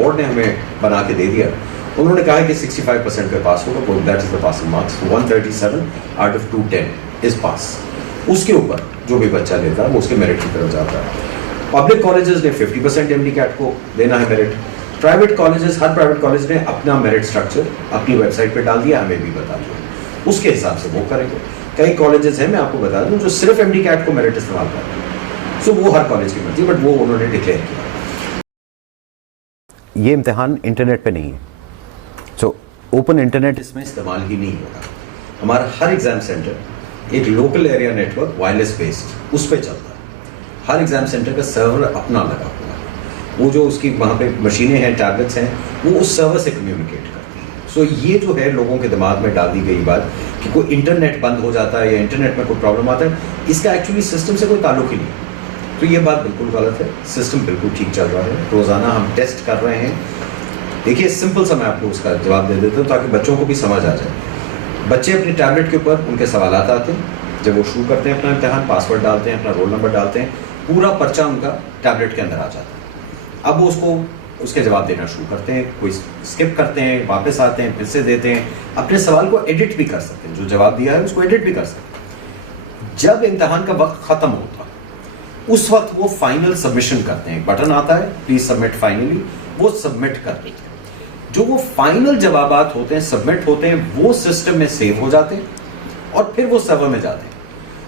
Board نے ہمیں بنا کے دے دیا. انہوں نے کہا ہے کہ 65% پہ پاس ہوگا, that is the passing marks. 137 out of 210 از پاس. اس کے اوپر جو بھی بچہ لیتا ہے وہ اس کے میرٹ کی طرف جاتا ہے. پبلک کالجز نے 50% ایم ڈی کیٹ کو دینا ہے میرٹ. پرائیویٹ کالجز, ہر پرائیویٹ کالج نے اپنا میرٹ اسٹرکچر اپنی ویب سائٹ پہ ڈال دیا, ہمیں بھی بتا دیا, اس کے حساب سے وہ کریں گے. کئی کالجز ہیں میں آپ کو بتا دوں جو صرف ایم ڈی کیٹ کو میرٹ استعمال کرتے ہیں, سو وہ ہر کالج کی مرضی, بٹ وہ انہوں نے ڈکلیئر کیا. یہ امتحان انٹرنیٹ پہ نہیں ہے, سو اوپن انٹرنیٹ اس میں استعمال ہی نہیں ہوگا. ہمارا ہر ایگزام سینٹر ایک local area network wireless based اس پہ چلتا ہے. ہر ایگزام سینٹر کا سرور اپنا لگا ہوا ہے, وہ جو اس کی وہاں پہ مشینیں ہیں, ٹیبلٹس ہیں, وہ اس سرور سے کمیونیکیٹ کرتی ہیں. سو یہ جو ہے لوگوں کے دماغ میں ڈال دی گئی بات کہ کوئی انٹرنیٹ بند ہو جاتا ہے یا انٹرنیٹ میں کوئی پرابلم آتا ہے, اس کا ایکچولی سسٹم سے کوئی تعلق ہی نہیں. تو یہ بات بالکل غلط ہے. سسٹم بالکل ٹھیک چل رہا ہے, روزانہ ہم ٹیسٹ کر رہے ہیں. دیکھیے سمپل سا میں آپ کو اس کا جواب دے دیتا ہوں تاکہ بچوں کو بھی سمجھ آ جائے. بچے اپنے ٹیبلٹ کے اوپر ان کے سوالات آتے ہیں, جب وہ شروع کرتے ہیں اپنا امتحان, پاسورڈ ڈالتے ہیں, اپنا رول نمبر ڈالتے ہیں, پورا پرچہ ان کا ٹیبلٹ کے اندر آ جاتا ہے. اب وہ اس کو اس کے جواب دینا شروع کرتے ہیں, کوئی اسکپ کرتے ہیں, واپس آتے ہیں, پھر سے دیتے ہیں. اپنے سوال کو ایڈٹ بھی کر سکتے ہیں, جو جواب دیا ہے اس کو ایڈٹ بھی کر سکتے ہیں. جب امتحان کا وقت ختم ہوتا ہے اس وقت وہ فائنل سبمیشن کرتے ہیں, ایک بٹن آتا ہے پلیز سبمٹ فائنلی, وہ سبمٹ کر دیتے ہیں. جو وہ فائنل جوابات ہوتے ہیں سبمٹ ہوتے ہیں وہ سسٹم میں سیو ہو جاتے ہیں اور پھر وہ سرور میں جاتے ہیں.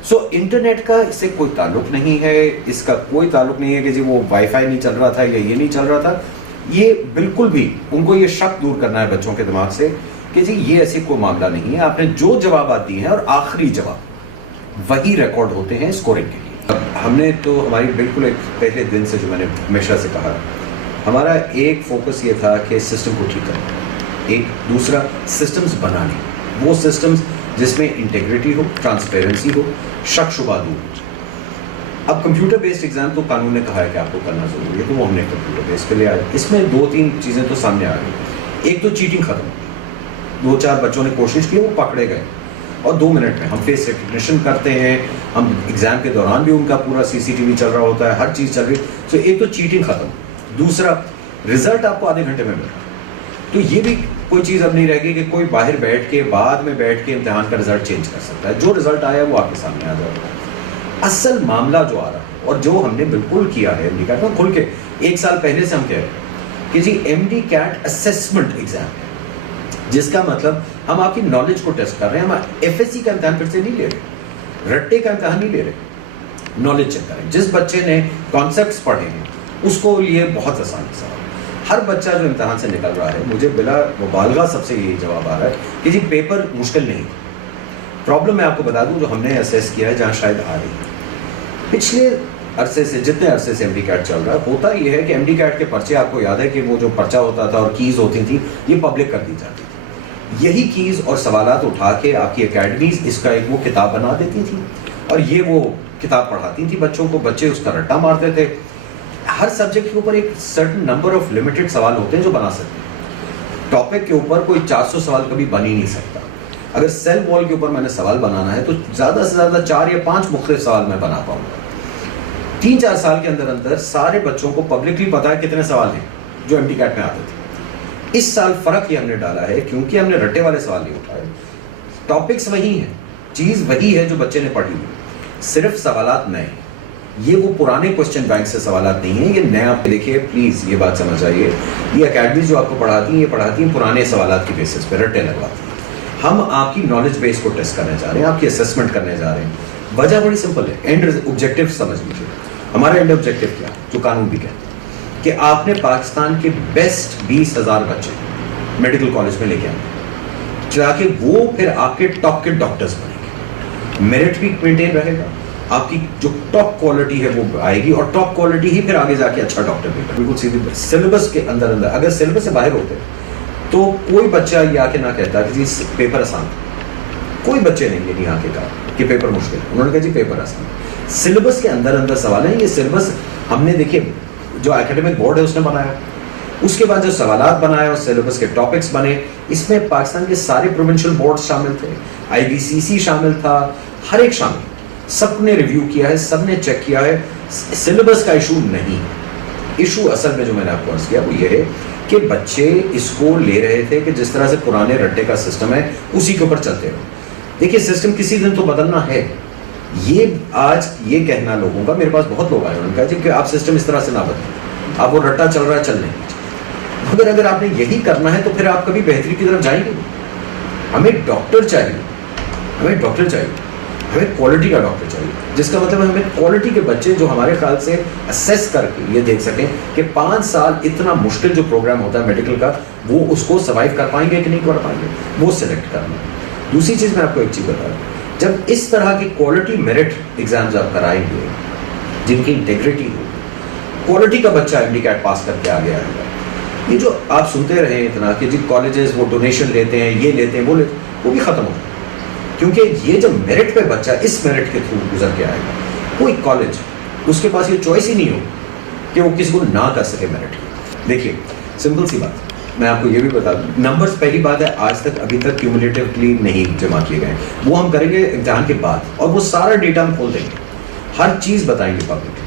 سو انٹرنیٹ کا اس سے کوئی تعلق نہیں ہے, اس کا کوئی تعلق نہیں ہے کہ جی وہ وائی فائی نہیں چل رہا تھا یا یہ نہیں چل رہا تھا. یہ بالکل بھی ان کو یہ شک دور کرنا ہے بچوں کے دماغ سے کہ جی یہ ایسی کوئی معاملہ نہیں ہے. آپ نے جو جوابات دیے ہیں اور آخری جواب وہی ریکارڈ ہوتے ہیں اسکورنگ کے لیے. ہم نے تو ہماری بالکل ایک پہلے دن سے جو میں نے ہمیشہ سے کہا, ہمارا ایک فوکس یہ تھا کہ سسٹم کو ٹھیک کرنا, ایک دوسرا سسٹمز بنانے, وہ سسٹمز جس میں انٹیگریٹی ہو, ٹرانسپیرنسی ہو, شک شبہ دور ہو. اب کمپیوٹر بیسڈ ایگزام تو قانون نے کہا ہے کہ آپ کو کرنا ضروری ہے, تو وہ ہم نے کمپیوٹر بیس پہ لے آئے. اس میں 2-3 چیزیں تو سامنے آ گئی. ایک تو چیٹنگ ختم ہو, 2-4 بچوں نے کوشش کی, وہ پکڑے گئے, اور 2 منٹ میں ہم فیس ریکگنیشن کرتے ہیں, ہم ایگزام کے دوران بھی ان کا پورا CCTV چل رہا ہوتا ہے, ہر چیز چل رہی. تو ایک تو چیٹنگ ختم. دوسرا رزلٹ آپ کو آدھے گھنٹے میں مل رہا. تو یہ بھی کوئی چیز اب نہیں رہ گئی کہ کوئی باہر بیٹھ کے بعد میں بیٹھ کے امتحان کا رزلٹ چینج کر سکتا ہے. جو رزلٹ آیا وہ آپ کے سامنے آ جائے گا. اصل معاملہ جو آ رہا ہے اور جو ہم نے بالکل کیا ہے ایم ڈی کیٹ میں کھل کے 1 سال پہلے سے ہم کہہ رہے ہیں کہ جی M D CAT assessment exam ہے, جس کا مطلب ہم آپ کی نالج کو ٹیسٹ کر رہے ہیں. ہم FSC کا امتحان پھر سے نہیں لے رہے, رٹے کا امتحان نہیں لے رہے, نالج چیک کریں. جس بچے نے کانسیپٹس پڑھے ہیں اس کو یہ بہت آسان ہے سوال. ہر بچہ جو امتحان سے نکل رہا ہے, مجھے بلا مبالغہ سب سے یہی جواب آ رہا ہے کہ جی پیپر مشکل نہیں. پرابلم میں آپ کو بتا دوں جو ہم نے اسیس کیا ہے جہاں شاید آ رہی ہے, پچھلے عرصے سے جتنے عرصے سے ایم ڈی کیٹ چل رہا ہے, ہوتا یہ ہے کہ ایم ڈی کیٹ کے پرچے, آپ کو یاد ہے کہ وہ جو پرچہ ہوتا تھا اور کیز ہوتی تھی یہ پبلک کر دی جاتی تھی. یہی کیز اور سوالات اٹھا کے آپ کی اکیڈمیز اس کا ایک وہ کتاب بنا دیتی تھی اور یہ وہ کتاب پڑھاتی تھی بچوں کو, بچے اس کا رٹا مارتے تھے. ہر سبجیکٹ کے اوپر ایک سرٹن نمبر آف لمیٹڈ سوال ہوتے ہیں جو بنا سکتے ہیں. ٹاپک کے اوپر کوئی 400 سوال کبھی بن ہی نہیں سکتا. اگر سیل وال کے اوپر میں نے سوال بنانا ہے تو زیادہ سے زیادہ 4 یا 5 مختلف سوال میں بنا پاؤں گا. 3-4 سال کے اندر اندر سارے بچوں کو پبلکلی پتا ہے کتنے سوال ہیں جو ایم ڈی کیٹ میں آتے تھے. اس سال فرق یہ ہم نے ڈالا ہے کیونکہ ہم نے رٹے والے سوال نہیں اٹھائے. ٹاپکس وہی ہیں, چیز وہی ہے جو بچے نے پڑھی ہوئی, صرف سوالات نئے. یہ وہ پرانے کوشچن بینک سے سوالات نہیں ہیں, یہ نیا. دیکھیے پلیز یہ بات سمجھ آئیے, یہ اکیڈمیز جو آپ کو پڑھاتی ہیں یہ پڑھاتی ہیں پرانے سوالات کی بیسس پہ, رٹے لگواتی ہیں. ہم آپ کی نالج بیس کو ٹیسٹ کرنے جا رہے ہیں, آپ کی اسیسمنٹ کرنے جا رہے ہیں. وجہ بڑی سمپل ہے, اینڈ آبجیکٹیو سمجھ لیجیے. ہمارا اینڈ آبجیکٹیو کیا ہے جو قانون بھی کہتے ہیں کہ آپ نے پاکستان کے بیسٹ 20,000 بچے میڈیکل کالج میں لے کے آئے تاکہ وہ پھر آپ کے ٹاپ کے ڈاکٹرز بنیں گے. میرٹ بھی مینٹین رہے گا, آپ کی جو ٹاپ کوالٹی ہے وہ آئے گی, اور ٹاپ کوالٹی ہی پھر آگے جا کے اچھا ڈاکٹر بھی. بالکل سیدھی سلیبس کے اندر اندر, اگر سلیبس سے باہر ہوتے تو کوئی بچہ یہ آ کے نہ کہتا کہ جی پیپر آسان. کوئی بچے نے یہ نہیں آ کے کہا کہ پیپر مشکل, انہوں نے کہا جی پیپر آسان. سلیبس کے اندر اندر سوال ہیں. یہ سلیبس ہم نے دیکھیے جو اکیڈمک بورڈ ہے اس نے بنایا, اس کے بعد جو سوالات بنائے اور سلیبس کے ٹاپکس بنے, اس میں پاکستان کے سارے پروونشل بورڈ شامل تھے, IBCC شامل تھا, ہر ایک شامل, سب نے ریویو کیا ہے, سب نے چیک کیا ہے. سلیبس کا ایشو نہیں. ایشو اصل میں جو میں نے آپ کو عرض کیا وہ یہ ہے کہ بچے اس کو لے رہے تھے کہ جس طرح سے پرانے رٹے کا سسٹم ہے اسی کے اوپر چلتے رہو. دیکھیے سسٹم کسی دن تو بدلنا ہے. یہ آج یہ کہنا لوگوں کا, میرے پاس بہت لوگ آئے, انہوں نے کہا جی کہ آپ سسٹم اس طرح سے نہ بدلیں, آپ وہ رٹا چل رہا ہے چلنے دیجیے. مگر اگر آپ نے یہی کرنا ہے تو پھر آپ کبھی بہتری کی طرف جائیں گے. ہمیں ڈاکٹر چاہیے, ہمیں ڈاکٹر چاہیے, ہمیں کوالٹی کا ڈاکٹر چاہیے, جس کا مطلب ہے ہمیں کوالٹی کے بچے جو ہمارے خیال سے اسیس کر کے یہ دیکھ سکیں کہ 5 سال اتنا مشکل جو پروگرام ہوتا ہے میڈیکل کا, وہ اس کو سروائیو کر پائیں گے کہ نہیں کر پائیں گے, وہ سلیکٹ کرنا. دوسری چیز میں آپ کو ایک چیز بتا دوں, جب اس طرح کی کوالٹی میرٹ ایگزامز آپ کرائیں گے جن کی انٹیگریٹی ہو, کوالٹی کا بچہ ایم ڈی کیٹ پاس کر کے آگے آئے گا. یہ جو آپ سنتے رہے اتنا کہ جی کالجز وہ ڈونیشن لیتے ہیں, یہ لیتے ہیں, وہ لیتے ہیں, وہ بھی ختم ہو. کیونکہ یہ جب میرٹ پہ بچہ اس میرٹ کے تھرو گزر کے آئے گا, کوئی کالج اس کے پاس یہ چوائس ہی نہیں ہو کہ وہ کسی کو نہ کر سکے میرٹ. دیکھیے سمپل سی بات, میں آپ کو یہ بھی بتا دوں, نمبرز پہلی بات ہے آج تک ابھی تک کیومولیٹیولی نہیں جمع کیے گئے, وہ ہم کریں گے امتحان کے بعد, اور وہ سارا ڈیٹا ہم کھول دیں گے, ہر چیز بتائیں گے پبلک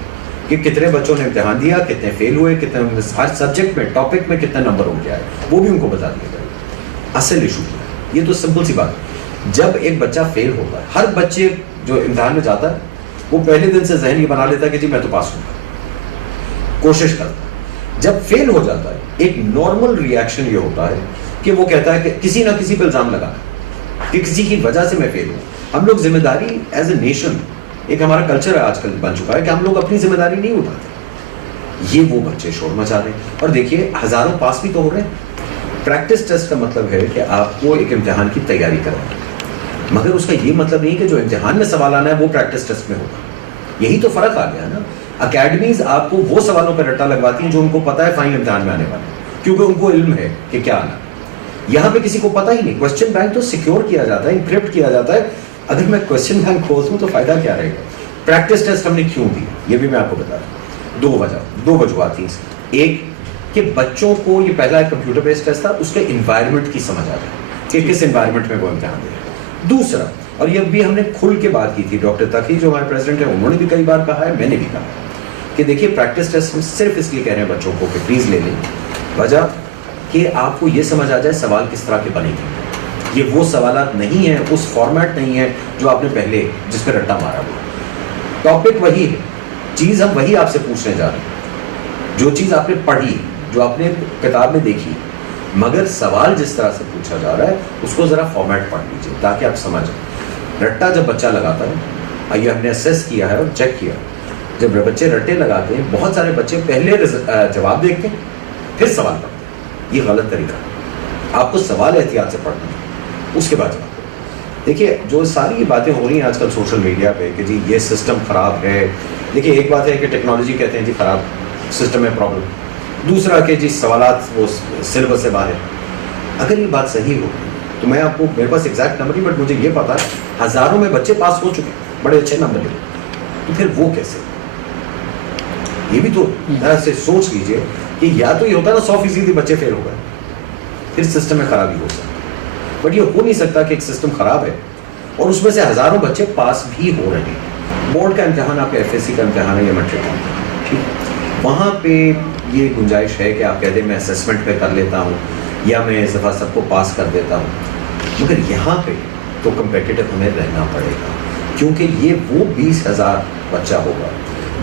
کہ کتنے بچوں نے امتحان دیا, کتنے فیل ہوئے, کتنے ہر سبجیکٹ میں ٹاپک میں کتنا نمبر ہو گیا ہے, وہ بھی ان کو بتا دیا جائے گا. اصل ایشو کیا ہے, یہ تو سمپل سی بات ہے. جب ایک بچہ فیل ہوتا ہے, ہر بچے جو امتحان میں جاتا ہے وہ پہلے دن سے ذہن یہ بنا لیتا ہے کہ جی میں تو پاس ہوں گا, کوشش کرتا ہے. جب فیل ہو جاتا ہے ایک نارمل ری ایکشن یہ ہوتا ہے کہ وہ کہتا ہے کہ کسی نہ کسی پہ الزام لگانا کہ کسی کی وجہ سے میں فیل ہوں. ہم لوگ ذمہ داری ایز اے نیشن, ایک ہمارا کلچر ہے آج کل بن چکا ہے کہ ہم لوگ اپنی ذمہ داری نہیں اٹھاتے. یہ وہ بچے شور مچا رہے ہیں. اور دیکھیے ہزاروں پاس بھی تو ہو رہے ہیں. پریکٹس ٹیسٹ کا مطلب ہے کہ آپ کو ایک امتحان کی تیاری کریں, مگر اس کا یہ مطلب نہیں کہ جو امتحان میں سوال آنا ہے وہ پریکٹس ٹیسٹ میں ہوگا. یہی تو فرق آ گیا نا. اکیڈمیز آپ کو وہ سوالوں پہ رٹا لگواتی ہیں جو ان کو پتا ہے فائنل امتحان میں آنے والا, کیونکہ ان کو علم ہے کہ کیا آنا. یہاں پہ کسی کو پتا ہی نہیں. کوشچن بینک تو سیکیور کیا جاتا ہے, انکرپٹ کیا جاتا ہے. اگر میں کوشچن بینک کھول دوں تو فائدہ کیا رہے گا. پریکٹس ٹیسٹ ہم نے کیوں دی, یہ بھی میں آپ کو بتا دوں. 2 وجوہات تھیں. ایک کہ بچوں کو یہ پہلا ایک کمپیوٹر بیسڈ ٹیسٹ تھا, اس کے انوائرمنٹ کی سمجھ آ جائے کہ کس انوائرمنٹ میں وہ امتحان دے. دوسرا, اور یہ بھی ہم نے کھل کے بات کی تھی, ڈاکٹر تقی جو ہمارے پریزیڈنٹ ہیں انہوں نے بھی کئی بار کہا ہے, میں نے بھی کہا ہے کہ دیکھیے پریکٹس ٹیسٹ ہم صرف اس لیے کہہ رہے ہیں بچوں کو کہ پلیز لے لیں, وجہ کہ آپ کو یہ سمجھ آ جائے سوال کس طرح کے بنے گے. یہ وہ سوالات نہیں ہیں, اس فارمیٹ نہیں ہے جو آپ نے پہلے جس پہ رٹا مارا ہوا. ٹاپک وہی ہے, چیز ہم وہی آپ سے پوچھنے جا رہے ہیں, جو چیز آپ نے پڑھی, جو آپ نے کتاب میں دیکھی, مگر سوال جس طرح سے پوچھا جا رہا ہے اس کو ذرا فارمیٹ پڑھ لیجیے تاکہ آپ سمجھیں. رٹا جب بچہ لگاتا ہے, آئیے ہم نے اسیس کیا ہے اور چیک کیا, جب بچے رٹے لگاتے ہیں بہت سارے بچے پہلے جواب دیکھتے ہیں پھر سوال پڑھتے ہیں. یہ غلط طریقہ ہے. آپ کو سوال احتیاط سے پڑھنا ہے, اس کے بعد جواب. دیکھیے جو ساری باتیں ہو رہی ہیں آج کل سوشل میڈیا پہ کہ جی یہ سسٹم خراب ہے. دیکھیے ایک بات ہے کہ ٹیکنالوجی کہتے ہیں جی خراب, سسٹم میں پرابلم. دوسرا کہ جی سوالات وہ سلیبس سے باہر. اگر یہ بات صحیح ہو تو میں آپ کو, میرے پاس ایگزیکٹ نمبر نہیں بٹ مجھے یہ پتا ہے ہزاروں میں بچے پاس ہو چکے ہیں, بڑے اچھے نمبر لے, تو پھر وہ کیسے. یہ بھی تو ذرا سے سوچ لیجئے کہ یا تو یہ ہوتا ہے نا 100% بچے فیل ہو گئے, پھر سسٹم میں خرابی ہو سکتی. بٹ یہ ہو نہیں سکتا کہ ایک سسٹم خراب ہے اور اس میں سے ہزاروں بچے پاس بھی ہو رہے ہیں. بورڈ کا امتحان آپ کا ایف ایس سی کا امتحان ہے یا میٹرک کا امتحان, ٹھیک, وہاں پہ یہ گنجائش ہے کہ آپ کہتے ہیں میں اسسمنٹ پہ کر لیتا ہوں یا میں اس دفعہ سب کو پاس کر دیتا ہوں. مگر یہاں پہ تو کمپیٹیٹو ہمیں رہنا پڑے گا, کیونکہ یہ وہ 20,000 بچہ ہوگا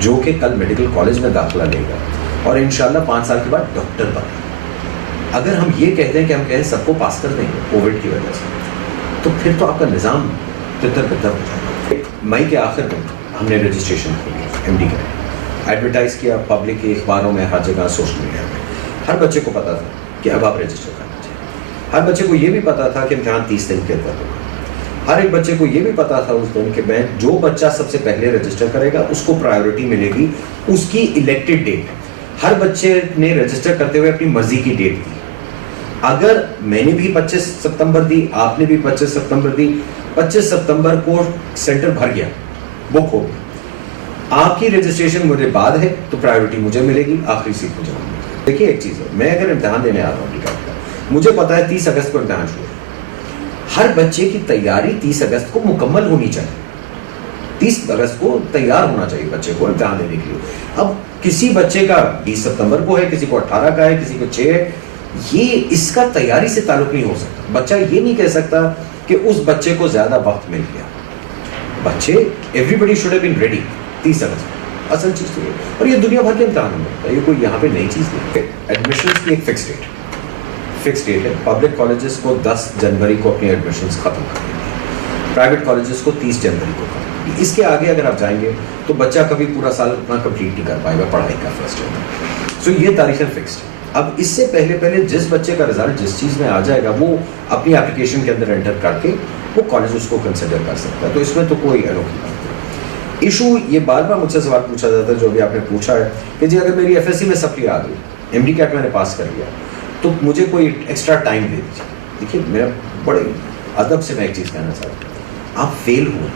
جو کہ کل میڈیکل کالج میں داخلہ لے گا اور انشاءاللہ 5 سال کے بعد ڈاکٹر بنے. اگر ہم یہ کہہ دیں کہ ہم کہیں سب کو پاس کر دیں گے کووڈ کی وجہ سے, تو پھر تو آپ کا نظام تتر بتر ہو جائے گا. مئی کے آخر میں ہم نے رجسٹریشن کھولی ایم ڈی کا, ایڈورٹائز کیا پبلک کے اخباروں میں, ہر جگہ سوشل میڈیا میں. ہر بچے کو پتا تھا کہ اب آپ رجسٹر کرنا چاہیے. ہر بچے کو یہ بھی پتا تھا کہ امتحان 30 دن کے اندر ہوگا. ہر ایک بچے کو یہ بھی پتا تھا اس دن کہ میں جو بچہ سب سے پہلے رجسٹر کرے گا اس کو پرائیورٹی ملے گی, اس کی الیکٹڈ ڈیٹ. ہر بچے نے رجسٹر کرتے ہوئے اپنی مرضی کی ڈیٹ دی. اگر میں نے بھی 25 ستمبر دی, آپ نے بھی 25 ستمبر دی, 25 ستمبر کو سینٹر بھر گیا, بک ہو گیا, آپ کی رجسٹریشن مجھے بعد ہے تو پرائیورٹی مجھے ملے گی, آخری سیٹ مجھے ملے گی. دیکھیے ایک چیز ہے, میں اگر امتحان دینے آ رہا ہوں, مجھے پتا ہے 30 اگست کو امتحان شروع ہے. ہر بچے کی تیاری 30 اگست کو مکمل ہونی چاہیے. 30 اگست کو تیار ہونا چاہیے بچے کو امتحان دینے کے لیے. اب کسی بچے کا 20 ستمبر کو ہے, کسی کو 18 کا ہے, کسی کو 6 ہے, یہ اس کا تیاری سے تعلق نہیں ہو سکتا. بچہ یہ نہیں کہہ سکتا کہ اس بچے کو زیادہ وقت مل گیا. بچے everybody should have been ready 30 اگست اصل چیز تو یہ, اور یہ دنیا بھر کے امتحانوں میں ہوتا ہے, یہ کوئی یہاں پہ نئی چیز نہیں. ایڈمیشنس کی ایک فکس ڈیٹ ہے. پبلک کالجز کو 10 جنوری کو اپنی ایڈمیشنس ختم کر دیں گے, پرائیویٹ کالجز کو 30 جنوری کو ختم. اس کے آگے اگر آپ جائیں گے تو بچہ کبھی پورا سال اپنا کمپلیٹ نہیں کر پائے گا پڑھائی کا فرسٹ ایئر. سو یہ تاریخیں فکسڈ. اب اس سے پہلے جس بچے کا رزلٹ جس چیز میں آ جائے گا وہ اپنی اپلیکیشن کے اندر انٹر کر کے وہ کالج اس کو کنسیڈر کر سکتا ہے. تو اس میں تو کوئی انوکھی بات نہیں. ایشو یہ بار بار مجھ سے سوال پوچھا جاتا ہے جو بھی آپ نے پوچھا ہے کہ جی اگر میری FSC میں سپلی آ گئی, MD کیٹ میں نے پاس کر لیا, تو مجھے کوئی ایکسٹرا ٹائم دے دیجیے. دیکھیے میرا بڑے ادب سے میں ایک چیز کہنا چاہتا ہوں, آپ فیل ہوئے,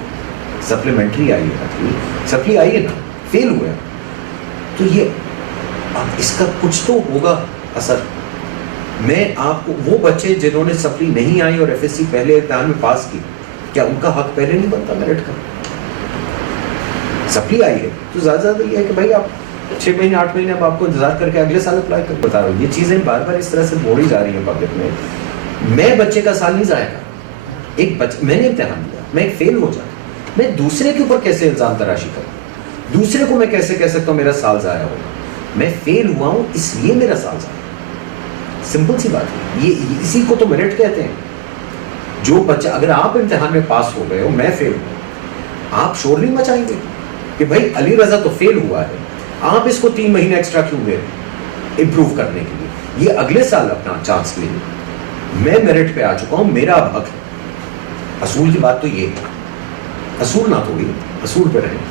سپلیمنٹری آئی ہے, سپلی آئی ہے نا, فیل ہوئے تو یہ اب اس کا کچھ تو ہوگا اثر. میں آپ کو وہ بچے جنہوں نے سپلی نہیں آئی اور FSC پہلے امتحان میں پاس کی, کیا ان کا حق پہلے نہیں بنتا میرٹ کا؟ سپلی آئی ہے تو زیادہ زیادہ یہ ہے کہ بھائی آپ 6 مہینے 8 مہینے اب آپ کو انتظار کر کے اگلے سال اپلائی کر. بتا رہا ہوں یہ چیزیں بار بار اس طرح سے موڑی جا رہی ہیں پبلک میں. میں بچے کا سال نہیں ضائع کر, ایک بچہ میں نے امتحان دیا, میں ایک فیل ہو جاتا, میں دوسرے کے اوپر کیسے الزام تراشی کروں؟ دوسرے کو میں کیسے کہہ سکتا ہوں میرا سال ضائع ہوگا؟ میں فیل ہوا ہوں اس لیے میرا سال ضائع. سمپل سی بات ہے, یہ اسی کو تو میرٹ کہتے ہیں. جو بچہ اگر آپ امتحان میں پاس ہو گئے ہو, میں فیل ہوں, آپ شور نہیں مچائیں گے کہ بھائی علی رضا تو فیل ہوا ہے, آپ اس کو 3 مہینے ایکسٹرا کیوں دے امپروو کرنے کے لیے, یہ اگلے سال اپنا چانس لے. میں میرٹ پہ آ چکا ہوں, میرا اب حق ہے. اصول کی بات تو یہ ہے, اصول نہ توڑیے, اصول پہ رہیں.